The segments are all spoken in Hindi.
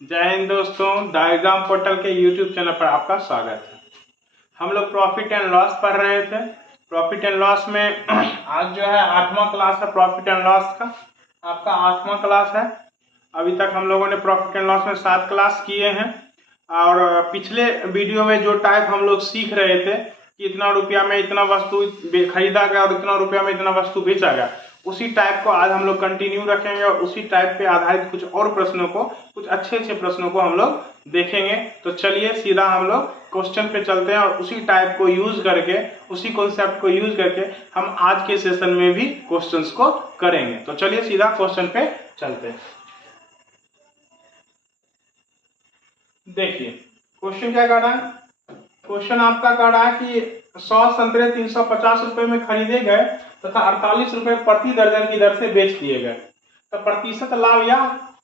जय हिंद दोस्तों, द एग्जाम पोर्टल के यूट्यूब चैनल पर आपका स्वागत है। हम लोग प्रॉफिट एंड लॉस पढ़ रहे थे। प्रॉफिट एंड लॉस में आज जो है 8वां क्लास है। प्रॉफिट एंड लॉस का आपका 8वां क्लास है। अभी तक हम लोगों ने प्रॉफिट एंड लॉस में 7 क्लास किए हैं और पिछले वीडियो में जो टाइप हम लोग सीख रहे थे कि इतना रुपया में इतना वस्तु खरीदा गया और इतना रुपया में इतना वस्तु बेचा गया, उसी टाइप को आज हम लोग कंटिन्यू रखेंगे और उसी टाइप पे आधारित कुछ और प्रश्नों को, कुछ अच्छे अच्छे प्रश्नों को हम लोग देखेंगे। तो चलिए सीधा हम लोग क्वेश्चन पे चलते हैं और उसी टाइप को यूज करके, उसी कॉन्सेप्ट को यूज करके हम आज के सेशन में भी क्वेश्चंस को करेंगे। तो चलिए सीधा क्वेश्चन पे चलते हैं। देखिए क्वेश्चन क्या कर रहा है। क्वेश्चन आपका कह रहा है कि 100 संतरे 350 रुपए में खरीदे गए तथा 48 रुपए प्रति दर्जन की दर से बेच दिए गए, तो प्रतिशत लाभ या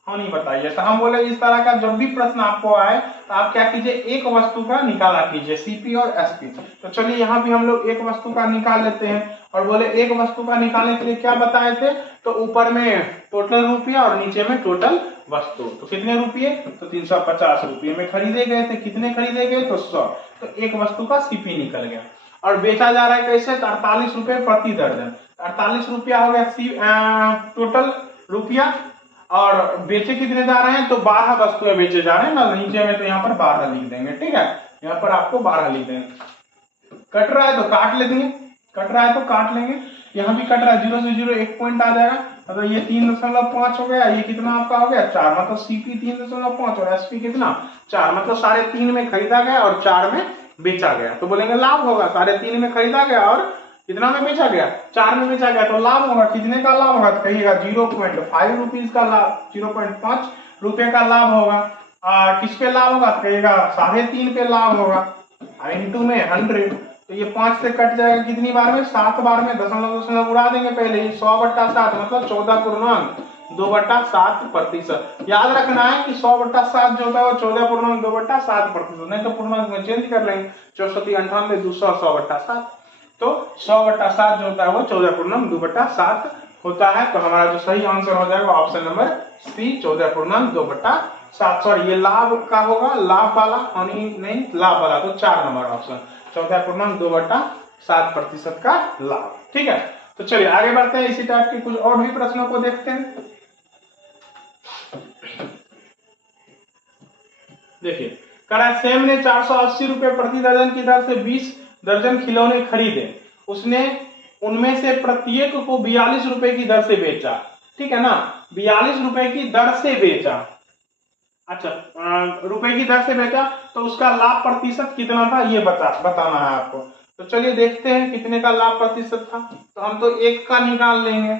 हानि बताइए। तो हम बोले इस तरह का जब भी प्रश्न आपको आए तो आप क्या कीजिए, एक वस्तु का निकाला कीजिए, सीपी और एसपी। तो चलिए यहाँ भी हम लोग एक वस्तु का निकाल लेते हैं और बोले एक वस्तु का निकालने के लिए क्या बताए थे, तो ऊपर में टोटल रुपया और नीचे में टोटल वस्तु। तो कितने रुपये, तो 350 रुपये में खरीदे गए थे। कितने खरीदे गए, तो 100। तो एक वस्तु का सीपी निकल गया और बेचा जा रहा है कैसे, तो 48 रुपए प्रति दर्जन। 48 रुपया हो गया टोटल रुपया और बेचे कितने जा रहे हैं, तो 12 वस्तुएं बेचे जा रहे हैं ना नीचे में, तो यहाँ पर 12 लिख देंगे। ठीक है, यहाँ पर आपको 12 लिख देंगे। कट रहा है तो काट लेंगे, कट रहा है तो काट लेंगे। यहाँ भी कट रहा है, 0 से 0 1 पॉइंट आ जाएगा। तो ये 3.5 हो गया, ये कितना आपका हो गया 4, मतलब सीपी 3.5 और एसपी कितना 4, मतलब 3.5 में खरीदा गया और 4 में बेचा गया। तो बोलेंगे लाभ होगा, 3.5 में खरीदा गया और कितना में बेचा गया, 4 में बेचा गया, तो लाभ होगा। कितने का लाभ होगा, तो कहिएगा 0.5 रुपीज का लाभ, 0.5 रुपए का लाभ होगा। किस पे लाभ होगा, तो कहिएगा 3.5 पे लाभ होगा, इंटू में 100। तो ये 5 से कट जाएगा कितनी बार में, 7 बार में। दशमलव उड़ा देंगे पहले ही, 100/7 मतलब 14.7%। याद रखना है कि 100/7 जो होता है वो 14.2/7%, नहीं तो पूर्णांक में चेंज कर लेंगे, 64, 98, 200, 100/7। तो 100/7 जो होता है वो 14.2/7 होता है। तो हमारा जो सही आंसर हो जाएगा ऑप्शन नंबर सी, 14.2/7। सॉरी, ये लाभ का होगा, लाभ वाला, हानि नहीं, लाभ वाला। तो 4 नंबर ऑप्शन 14.2/7% का लाभ। ठीक है, तो चलिए आगे बढ़ते हैं। इसी टाइप के कुछ और भी प्रश्नों को देखते हैं। देखिए कड़ा सेम ने 480 रुपए प्रति दर्जन की दर से 20 दर्जन खिलौने खरीदे। उसने उनमें से प्रत्येक को 42 रुपए की दर से बेचा। ठीक है ना, 42 रुपए की दर से बेचा। अच्छा, रुपए की दर से बेचा, तो उसका लाभ प्रतिशत कितना था ये बताना है आपको। तो चलिए देखते हैं कितने का लाभ प्रतिशत था। तो हम तो 1 का निकाल लेंगे,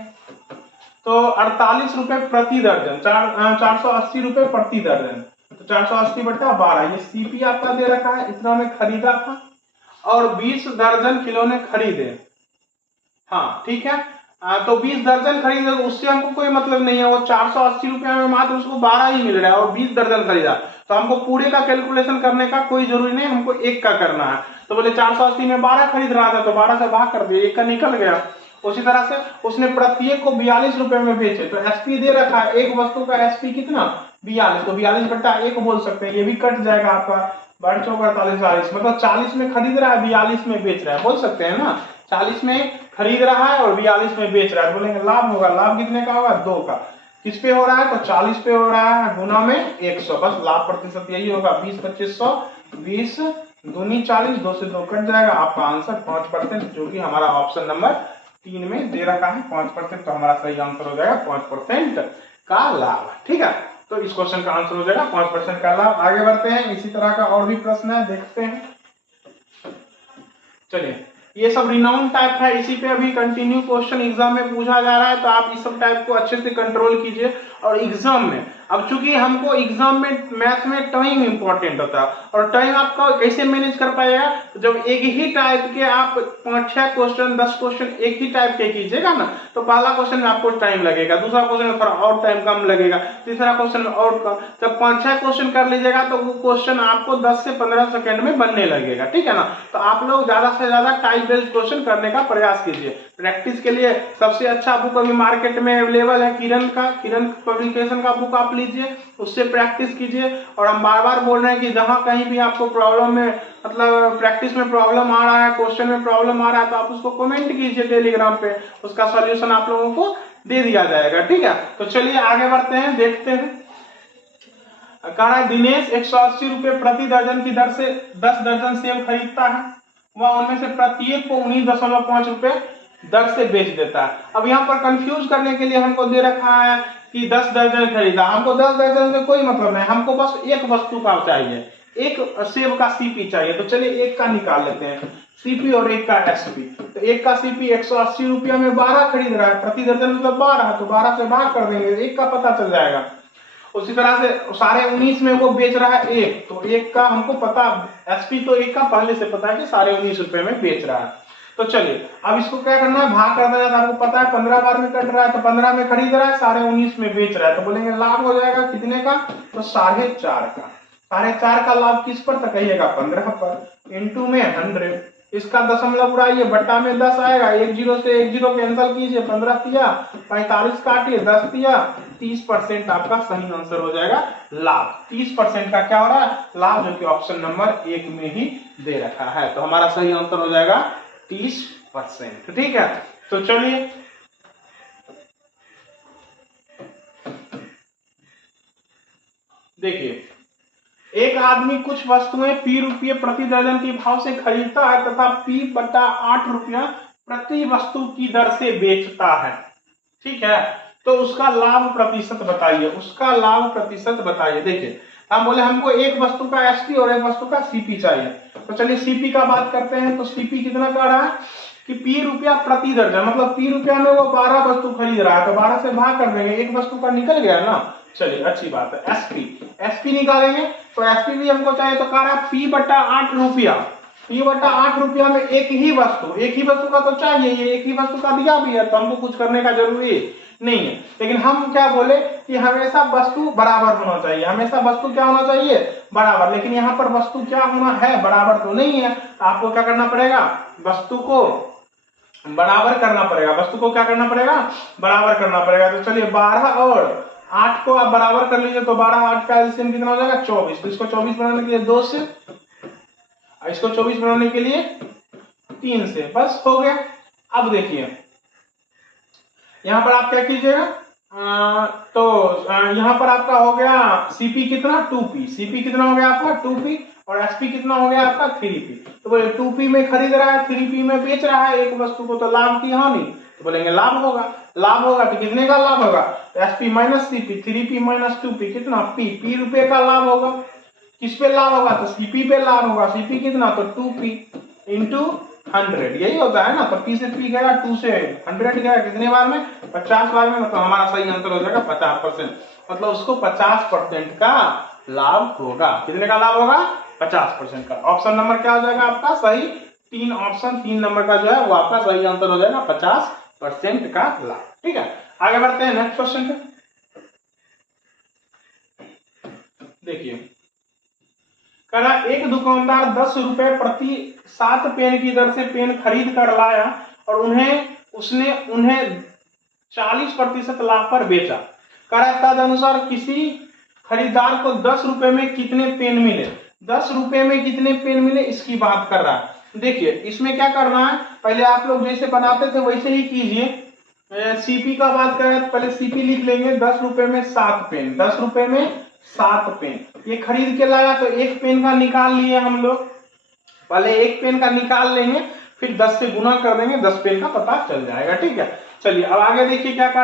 तो 48 रुपए प्रति दर्जन, 480 रुपए प्रति दर्जन, तो 480/12। ये सीपी आपका दे रखा है, इतना में खरीदा था और 20 दर्जन खिलौने खरीदे। हाँ ठीक है, तो 20 दर्जन खरीदे, उससे हमको कोई मतलब नहीं है। वो 480 रुपया में मात्र उसको 12 ही मिल रहा है और 20 दर्जन खरीदा, तो हमको पूरे का कैलकुलेशन करने का कोई जरूरी नहीं, हमको 1 का करना है। तो बोले 480 में 12 खरीद रहा था, तो 12 से भाग कर दिया, 1 का निकल गया। उसी तरह से उसने प्रत्येक को 42 रुपए में बेचे, तो एसपी दे रखा है, एक वस्तु का एसपी कितना 42, तो 42/1 बोल सकते हैं। ये भी कट जाएगा आपका 12 चौक 48, 40, मतलब 40 में खरीद रहा है, 42 में बेच रहा है, बोल सकते हैं ना। 40 में खरीद रहा है और 42 में बेच रहा है, बोलेंगे लाभ होगा। लाभ कितने का होगा, 2 का। किस पे हो रहा है, तो 40 पे हो रहा है, गुना में 100, बस लाभ प्रतिशत यही होगा। 20 2500, 20 दूनी 40, 2 से 2 कट जाएगा, आपका आंसर 5%, जो कि हमारा ऑप्शन नंबर 3 में दे रखा है 5%। तो हमारा सही आंसर हो जाएगा 5% का लाभ। ठीक है, तो इस क्वेश्चन का आंसर हो जाएगा 5% का लाभ। आगे बढ़ते हैं, इसी तरह का और भी प्रश्न है, देखते हैं। चलिए ये सब रिनाउंड टाइप है, इसी पे अभी कंटिन्यू क्वेश्चन एग्जाम में पूछा जा रहा है, तो आप इस सब टाइप को अच्छे से कंट्रोल कीजिए। और एग्जाम में अब चूंकि हमको एग्जाम में मैथ में टाइम इंपॉर्टेंट होता है, और टाइम आपका कैसे मैनेज कर पाएगा, तो जब एक ही टाइप के आप 5-6 क्वेश्चन 10 क्वेश्चन एक ही टाइप के कीजिएगा ना, तो पहला क्वेश्चन में आपको टाइम लगेगा, दूसरा क्वेश्चन में थोड़ा और टाइम कम लगेगा, तीसरा क्वेश्चन में और कम। जब 5-6 क्वेश्चन कर लीजिएगा तो वो क्वेश्चन आपको 10 से 15 सेकंड में बनने लगेगा। ठीक है ना, तो आप लोग ज्यादा से ज्यादा टाइप बेस्ड क्वेश्चन करने का प्रयास कीजिए। प्रैक्टिस के लिए सबसे अच्छा बुक अभी मार्केट में अवेलेबल है किरण का, किरण पब्लिकेशन का बुक आप लीजिए, उससे प्रैक्टिस कीजिए। और हम बार बार बोल रहे हैं कि जहां कहीं भी आपको प्रॉब्लम में मतलब प्रैक्टिस में प्रॉब्लम आ रहा है, क्वेश्चन में प्रॉब्लम आ रहा है, तो आप उसको कमेंट कीजिए टेलीग्राम पे, उसका सॉल्यूशन आप लोगों को दे दिया जाएगा। ठीक है, तो चलिए आगे बढ़ते हैं, देखते हैं। कह रहा है दिनेश 180 रुपए प्रति दर्जन की दर से 10 दर्जन सेब खरीदता है, वह उनमें से प्रत्येक को 19.5 रुपए दर से बेच देता है। अब यहाँ पर कंफ्यूज करने के लिए हमको दे रखा है कि 10 दर्जन खरीदा। हमको 10 दर्जन से कोई मतलब नहीं, हमको बस एक वस्तु का चाहिए, एक सेब का सीपी चाहिए। तो चलिए एक का निकाल लेते हैं, सीपी और एक का एसपी। तो एक का सीपी 180 रुपया में 12 खरीद रहा है, प्रति दर्जन मतलब 12, तो 12 से भाग कर देंगे, एक का पता चल जाएगा। उसी तरह से 19.5 में वो बेच रहा है एक, तो एक का हमको पता, एसपी तो एक का पहले से पता है कि 19.5 रुपए में बेच रहा है। तो चलिए अब इसको क्या करना है, भाग कर देना। आपको पता है 15 बार में कट रहा है, तो 15 में खरीद रहा है, 19.5 में बेच रहा है, तो बोलेंगे लाभ हो जाएगा कितने का, तो 4.5 का। 4.5 का लाभ किस पर, तो कहिएगा 15 पर, इंटू में 100, इसका दशमलव उड़ाइए, बट्टा में 10 आएगा, 1 0 से 1 0 कैंसिल कीजिए, 15 तिया 45 काटिए, 10 तिया 30% आपका सही आंसर हो जाएगा लाभ। 30% का क्या हो रहा है, लाभ, जो कि ऑप्शन नंबर 1 में ही दे रखा है। तो हमारा सही आंसर हो जाएगा 30%। ठीक है, तो चलिए देखिए, एक आदमी कुछ वस्तुएं P रुपये प्रति दर्जन के भाव से खरीदता है तथा P/8 रुपया प्रति वस्तु की दर से बेचता है। ठीक है, तो उसका लाभ प्रतिशत बताइए, उसका लाभ प्रतिशत बताइए। देखिए हम बोले हमको एक वस्तु का एसपी और एक वस्तु का सीपी चाहिए, तो चलिए सीपी का बात करते हैं। तो सीपी कितना कर रहा है कि P रुपया प्रति दर्जन, मतलब P रुपया में वो 12 वस्तु खरीद रहा है, तो 12 से भाग कर देंगे, एक वस्तु का निकल गया ना। चलिए अच्छी बात है, एसपी, एसपी निकालेंगे, तो एसपी भी हमको चाहिए, तो कह रहा है P/8 रुपया, P/8 रुपया में एक ही वस्तु का तो चाहिए, ये एक ही वस्तु का दिया भी है, तो हमको कुछ करने का जरूरी नहीं है। लेकिन हम क्या बोले कि हमेशा वस्तु बराबर होना चाहिए, हमेशा वस्तु क्या होना चाहिए, बराबर। लेकिन यहाँ पर वस्तु क्या होना है, बराबर तो नहीं है, तो आपको क्या करना पड़ेगा, वस्तु को बराबर करना पड़ेगा, वस्तु को क्या करना पड़ेगा, बराबर करना पड़ेगा। तो चलिए 12 और 8 को आप बराबर कर लीजिए, तो 12 8 का एलसीएम कितना हो जाएगा, 24। तो इसको 24 बनाने के लिए 2 से, इसको 24 बनाने के लिए 3 से, बस हो गया। अब देखिए यहां पर आप क्या कीजिएगा, तो यहां पर आपका हो गया सीपी कितना 2p, सीपी कितना हो गया आपका 2p, और एसपी कितना हो गया आपका 3p। तो बोले 2p में खरीद रहा है, 3p में बेच रहा है एक वस्तु को, तो लाभ की हानि, तो बोलेंगे लाभ होगा। लाभ होगा तो कितने का लाभ होगा, तो SP minus CP, 3p minus 2p कितना p रुपए का लाभ होगा। किस पे लाभ होगा, तो सीपी पे लाभ होगा, सीपी कितना, तो 2p इंटू 100, यही होता है ना। तो p से p गया, 2 से 100 गया, कितने बार में, 50 बार में, मतलब हमारा सही आंसर हो जाएगा 50%, मतलब उसको 50% का लाभ होगा। कितने का लाभ होगा, 50% का। ऑप्शन नंबर क्या हो जाएगा आपका सही, 3 ऑप्शन 3 नंबर का जो है वो आपका सही आंसर हो जाएगा 50% का लाभ। ठीक है, आगे बढ़ते हैं नेक्स्ट क्वेश्चन पे। देखिए कह रहा एक दुकानदार 10 रुपए प्रति 7 पेन की दर से पेन खरीद कर लाया और उसने उन्हें 40% लाभ पर बेचा। कह रहा है तदनुसार किसी खरीदार को 10 रुपए में कितने पेन मिले, 10 रुपए में कितने पेन मिले इसकी बात कर रहा है। देखिए इसमें क्या करना है, पहले आप लोग जैसे बनाते थे वैसे ही कीजिए। सीपी का बात करें तो पहले सीपी लिख लेंगे, 10 रुपए में 7 पेन, 10 रुपए में 7 पेन ये खरीद के लाया, तो एक पेन का निकाल लिए हम लोग, पहले एक पेन का निकाल लेंगे, फिर 10 से गुना कर देंगे, 10 पेन का पता चल जाएगा। ठीक है, चलिए अब आगे देखिए क्या कह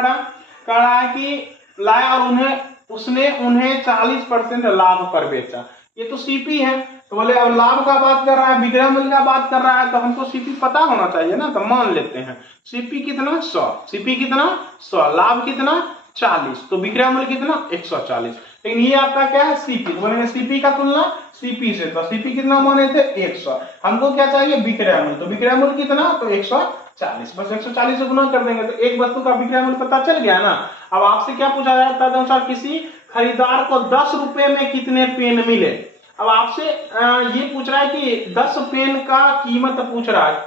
रहा है कि लाया और उसने उन्हें 40% लाभ पर बेचा। ये तो सीपी है, तो बोले अब लाभ का बात कर रहा है, विक्रय मूल्य का बात कर रहा है, तो हमको सीपी पता होना चाहिए ना। तो मान लेते हैं सीपी कितना 100, सीपी कितना 100, लाभ कितना 40, तो विक्रय मूल्य कितना 140। लेकिन ये आपका क्या है सीपी, तो बोलेंगे सीपी का तुलना सीपी से, तो सीपी कितना माने थे 100, हमको क्या चाहिए विक्रय मूल्य, तो विक्रय मूल्य कितना, तो 140, बस 140 से गुना कर देंगे, तो एक वस्तु का विक्रय मूल्य पता चल गया ना। अब आपसे क्या पूछा जाता है, तदनुसार किसी खरीदार को 10 रुपए में कितने पेन मिले। अब आपसे ये पूछ रहा है कि 10 पेन का कीमत पूछ रहा है,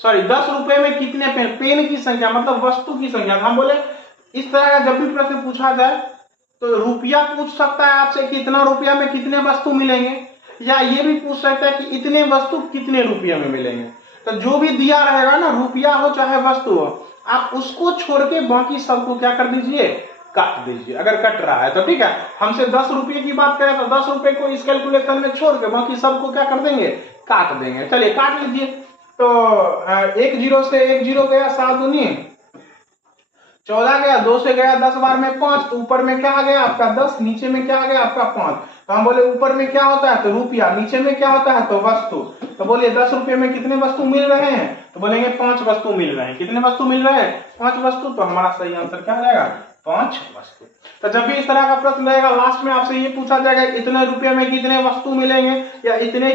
सॉरी 10 रुपए में कितने पेन, पेन की संख्या मतलब वस्तु की संख्या। हम बोले इस तरह का जब भी प्रश्न पूछा जाए तो रुपया पूछ सकता है आपसे कि इतना रुपया में कितने वस्तु मिलेंगे, या ये भी पूछ सकता है कि इतने वस्तु कितने रुपये में मिलेंगे। तो जो भी दिया रहेगा ना, रुपया हो चाहे वस्तु हो, आप उसको छोड़ के बाकी सबको क्या कर दीजिए, काट दीजिए। अगर कट रहा है तो ठीक है, हमसे 10 रुपये की बात करें तो 10 रुपये को इस कैलकुलेशन में छोड़ के बाकी सबको क्या कर देंगे, काट देंगे। चलिए काट लीजिए। तो 1 0 से 1 0 गया, 7 दूनी 14 गया, 2 से गया 10 बार में 5, तो ऊपर में क्या आ गया आपका 10, नीचे में क्या आ गया आपका 5। तो हम बोले ऊपर में क्या होता है तो रुपया, नीचे में क्या होता है तो वस्तु। तो बोलिए 10 रुपये में कितने वस्तु मिल रहे हैं, तो बोलेंगे 5 वस्तु मिल रहे हैं। कितने वस्तु मिल रहे हैं, 5 वस्तु। तो हमारा सही आंसर क्या हो जाएगा, 5 वस्तु। तो जब भी इस तरह का प्रश्न रहेगा, लास्ट में आपसे ये पूछा जाएगा इतने रुपये में कितने वस्तु मिलेंगे, या इतने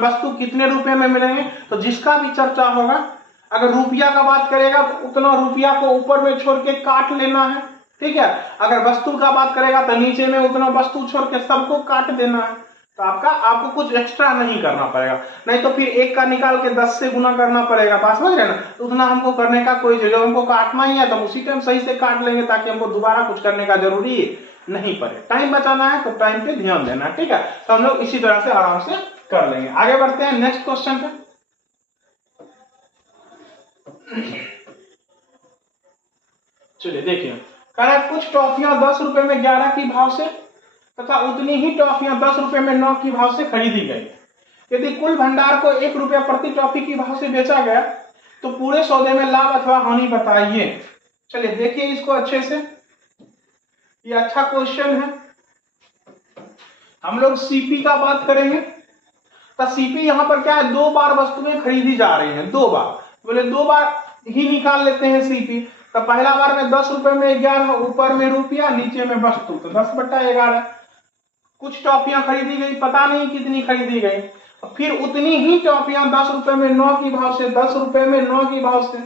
वस्तु कितने रुपये में मिलेंगे, तो जिसका भी चर्चा होगा, अगर रुपया का बात करेगा तो उतना रुपया को ऊपर में छोड़ के काट लेना है, ठीक है। अगर वस्तु का बात करेगा तो नीचे में उतना वस्तु छोड़ के सबको काट देना है। तो आपको कुछ एक्स्ट्रा नहीं करना पड़ेगा, नहीं तो फिर 1 का निकाल के 10 से गुना करना पड़ेगा, बात समझ रहे ना। तो उतना हमको करने का कोई, जब हमको काटना ही है तो उसी टाइम सही से काट लेंगे, ताकि हमको दोबारा कुछ करने का जरूरी नहीं पड़े। टाइम बचाना है तो टाइम पे ध्यान देना है, ठीक है। तो हम लोग इसी तरह से आराम से कर लेंगे। आगे बढ़ते हैं नेक्स्ट क्वेश्चन पे। चलिए देखिए, कह रहा है कुछ टॉफियां 10 रुपए में 11 की भाव से तथा उतनी ही टॉफियां 10 रुपए में 9 की भाव से खरीदी गई। यदि कुल भंडार को 1 रुपया प्रति टॉफी की भाव से बेचा गया तो पूरे सौदे में लाभ अथवा हानि बताइए। चलिए देखिए इसको अच्छे से, ये अच्छा क्वेश्चन है। हम लोग सीपी का बात करेंगे। तो सीपी यहाँ पर क्या है, 2 बार वस्तुएं खरीदी जा रही हैं, 2 बार, बोले 2 बार ही निकाल लेते हैं सीपी। तो पहला बार में 10 रुपए में 11, ऊपर में रुपया, नीचे में वस्तु, तो 10/11। कुछ टॉफियां खरीदी गई, पता नहीं कितनी खरीदी गई। फिर उतनी ही टॉफियां 10 रुपए में 9 की भाव से, 10 रुपए में 9 की भाव से,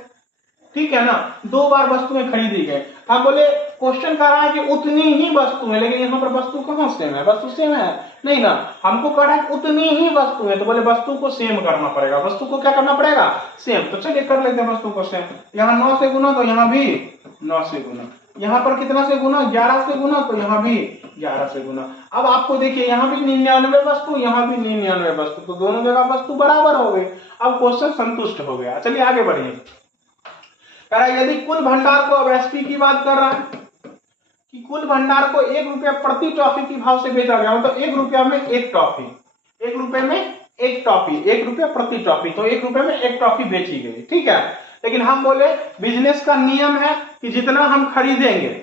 ठीक है ना। 2 बार वस्तुएं खरीदी गई। हम बोले क्वेश्चन कर रहा है कि उतनी ही वस्तु है, लेकिन यहाँ पर वस्तु कहाँ सेम है, वस्तु सेम है नहीं ना। हमको कह रहा है उतनी ही वस्तु है, तो बोले वस्तु को सेम करना पड़ेगा। वस्तु को क्या करना पड़ेगा, सेम। तो चलिए कर लेते हैं वस्तु को सेम। यहाँ 9 से गुना तो यहाँ भी 9 से गुना, यहाँ पर कितना से गुना, 11 से गुना, तो यहाँ भी 11 से गुना। अब आपको देखिए यहाँ भी 99 वस्तु, यहाँ भी 99 वस्तु, तो दोनों जगह वस्तु बराबर हो गई। अब क्वेश्चन संतुष्ट हो गया। चलिए आगे बढ़िए। कह रहा है यदि कुल भंडार को, अब एसपी की बात कर रहा है कि कुल भंडार को 1 रुपया प्रति टॉफी की भाव से बेचा गया, मतलब 1 रुपया में 1 टॉफी, 1 रुपये में 1 टॉफी, 1 रुपया प्रति टॉफी, तो 1 रुपये में 1 टॉफी बेची गई, ठीक है। लेकिन हम बोले बिजनेस का नियम है कि जितना हम खरीदेंगे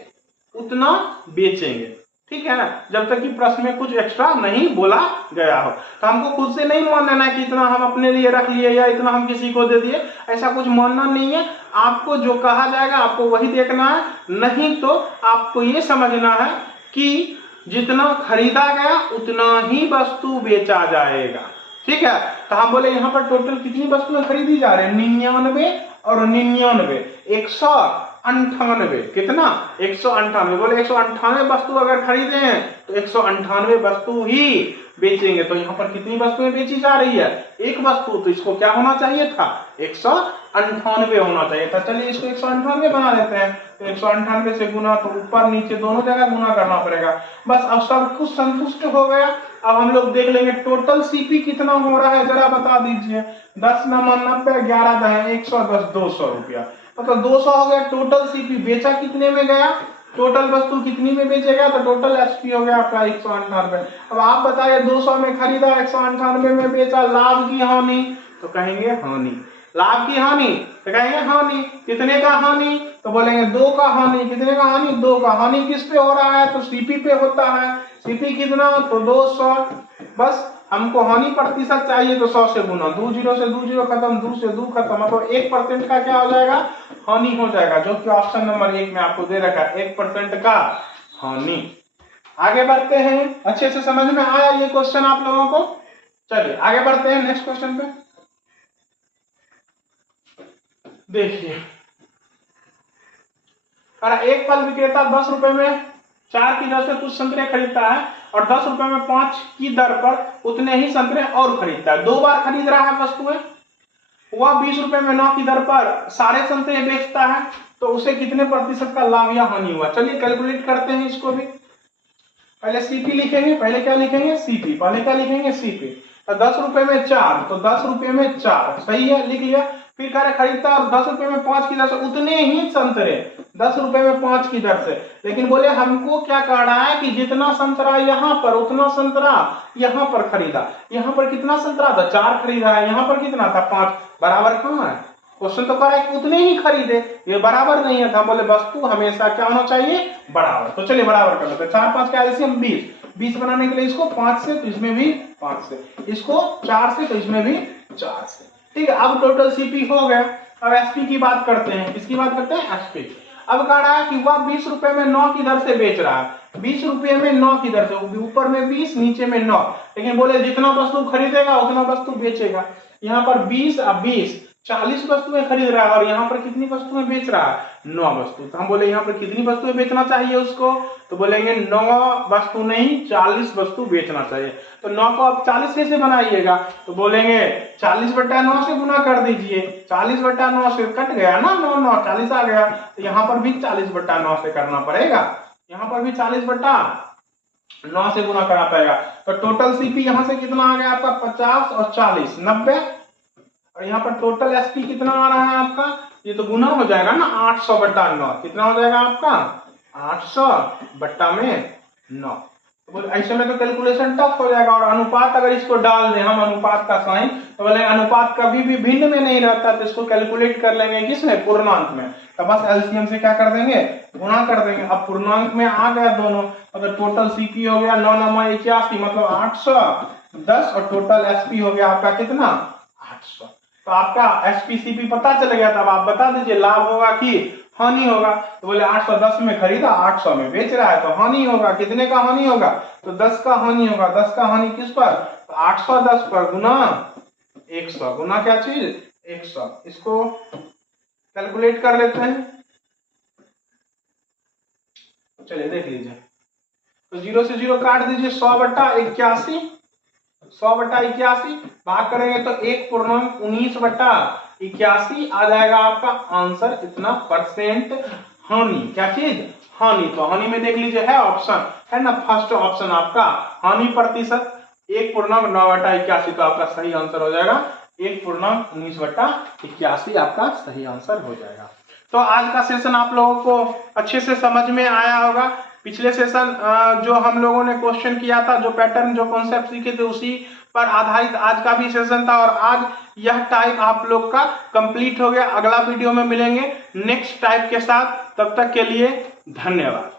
उतना बेचेंगे, ठीक है ना, जब तक कि प्रश्न में कुछ एक्स्ट्रा नहीं बोला गया हो। तो हमको खुद से नहीं मान लेना है कि इतना हम अपने लिए रख लिए या इतना हम किसी को दे दिए, ऐसा कुछ मानना नहीं है। आपको जो कहा जाएगा आपको वही देखना है, नहीं तो आपको ये समझना है कि जितना खरीदा गया उतना ही वस्तु बेचा जाएगा, ठीक है। तो हम बोले यहाँ पर टोटल कितनी वस्तुएं खरीदी जा रही है, 99 और 99, 198, कितना 198। बोले 198 वस्तु अगर खरीदे हैं तो 198 वस्तु ही बेचेंगे। तो यहाँ पर कितनी वस्तुएं बेची जा रही है, 1 वस्तु, तो इसको क्या होना चाहिए था, 198 होना चाहिए था। चलिए इसको 198 बना देते हैं। तो 198 से गुना, तो ऊपर नीचे दोनों जगह गुना करना पड़ेगा। बस अब सब कुछ संतुष्ट हो गया। अब हम लोग देख लेंगे टोटल सीपी कितना हो रहा है, जरा बता दीजिए। 10 9 90, 11 10 110, 200 रुपया, मतलब 200 हो गया टोटल सीपी। बेचा कितने में गया, टोटल वस्तु कितनी में बेचेगा, तो टोटल एसपी हो गया आपका 198। अब आप बताइए 200 में खरीदा, 198 में बेचा, लाभ की हानि, तो कहेंगे हानि। लाभ की हानि तो कहेंगे हानि। कितने का हानि, तो बोलेंगे 2 का हानि। कितने का हानि, 2 का हानि। किस पे हो रहा है, तो सीपी पे होता है। सीपी कितना, तो 200। बस हमको हानि प्रतिशत चाहिए, तो 100 से गुना, 2 0 से 2 0 खत्म, 2 से 2 खत्म, मतलब 1% का क्या हो जाएगा, हानि हो जाएगा, जो कि ऑप्शन नंबर 1 में आपको दे रखा है, 1% का हानि। आगे बढ़ते हैं। अच्छे से समझ में आया ये क्वेश्चन आप लोगों को। चलिए आगे बढ़ते हैं नेक्स्ट क्वेश्चन पे। देखिए, एक फल विक्रेता 10 रुपए में 4 की दर से कुछ संतरे खरीदता है और 10 रुपए में 5 की दर पर उतने ही संतरे और खरीदता है। 2 बार खरीद रहा है वस्तुएं। वह 20 रुपए में 9 की दर पर सारे संतरे बेचता है, तो उसे कितने प्रतिशत का लाभ या हानि हुआ। चलिए कैलकुलेट करते हैं इसको भी। पहले सीपी लिखेंगे, पहले क्या लिखेंगे सीपी, पहले क्या लिखेंगे सीपी। तो 10 रुपए में 4, तो 10 रुपए में 4 सही है, लिख लिया। फिर कह रहे खरीदता है 10 रुपए में 5 की दर से, उतने ही संतरे 10 रुपए में 5 की दर से। लेकिन बोले हमको क्या कह रहा है कि जितना संतरा यहाँ पर उतना संतरा यहाँ पर खरीदा। यहाँ पर कितना संतरा था 4 खरीदा है, यहाँ पर कितना था 5, बराबर कहाँ है। क्वेश्चन तो कह रहा है कि उतने ही खरीदे, ये बराबर नहीं है था। बोले वस्तु हमेशा क्या होना चाहिए बराबर। तो चलिए बराबर कर लेते हैं। 4 5 का एलसीएम 20, 20 बनाने के लिए इसको 5 से तो इसमें भी 5 से, इसको 4 से तो इसमें भी 4 से। ठीक है, अब टोटल सीपी हो गया। अब एसपी की बात करते हैं, किसकी बात करते हैं एसपी। अब कह रहा है कि वह 20 रुपए में 9 की दर से बेच रहा है, 20 रुपए में 9 की दर से, ऊपर में 20 नीचे में 9। लेकिन बोले जितना वस्तु खरीदेगा उतना वस्तु बेचेगा। यहाँ पर 20 अब 20 40 वस्तुएं खरीद रहा है और यहाँ पर कितनी वस्तुएं बेच रहा है 9 वस्तु। तो हम बोले यहाँ पर कितनी वस्तुएं बेचना चाहिए उसको, तो बोलेंगे 9 वस्तु नहीं 40 वस्तु बेचना चाहिए। तो 9 को आप 40 कैसे बनाइएगा, तो बोलेंगे 40/9 से गुना कर दीजिए। 40/9 से कट गया ना, 9 9 40 आ गया। तो यहाँ पर भी 40/9 से करना पड़ेगा, यहाँ पर भी 40/9 से गुना करना पड़ेगा। तो टोटल सीपी यहाँ से कितना आ गया आपका 50 और 40 90। और यहाँ पर टोटल एसपी कितना आ रहा है आपका, ये तो गुना हो जाएगा ना 800/9। कितना हो जाएगा आपका 800/9। तो ऐसे में तो कैलकुलेशन टफ हो जाएगा। और अनुपात अगर इसको डाल दें हम अनुपात का साइन, तो बोले अनुपात कभी भी भिन्न में नहीं रहता, तो इसको कैलकुलेट कर लेंगे किसमें पूर्णांक में। तो बस एलसीएम से क्या कर देंगे गुणा कर देंगे। अब पूर्णांक में आ गया दोनों, मतलब टोटल सीपी हो गया 9 9 81 मतलब 810 और टोटल एसपी हो गया आपका कितना 800। तो आपका एसपीसीपी पता चल गया। तब आप बता दीजिए लाभ होगा कि हानि होगा। तो बोले 810 में खरीदा 800 में बेच रहा है, तो हानि होगा। कितने का हानि होगा, तो 10 का हानि होगा। 10 का हानि किस पर, तो 810 पर गुना 100, गुना क्या चीज 100। इसको कैलकुलेट कर लेते हैं, चलिए देख लीजिए। तो 0 से 0 काट दीजिए, 100/81, 100/81 भाग करेंगे तो 1.19/81 आ जाएगा आपका आंसर। इतना परसेंट हानि, क्या चीज हानि। तो हानि में देख लीजिए है ऑप्शन है ना, फर्स्ट ऑप्शन आपका हानि प्रतिशत 1.9/81। तो आपका सही आंसर हो जाएगा 1.19/81 आपका सही आंसर हो जाएगा। तो आज का सेशन आप लोगों को अच्छे से समझ में आया होगा। पिछले सेशन जो हम लोगों ने क्वेश्चन किया था, जो पैटर्न जो कॉन्सेप्ट सीखे थे उसी पर आधारित आज का भी सेशन था। और आज यह टाइप आप लोग का कंप्लीट हो गया। अगला वीडियो में मिलेंगे नेक्स्ट टाइप के साथ, तब तक के लिए धन्यवाद।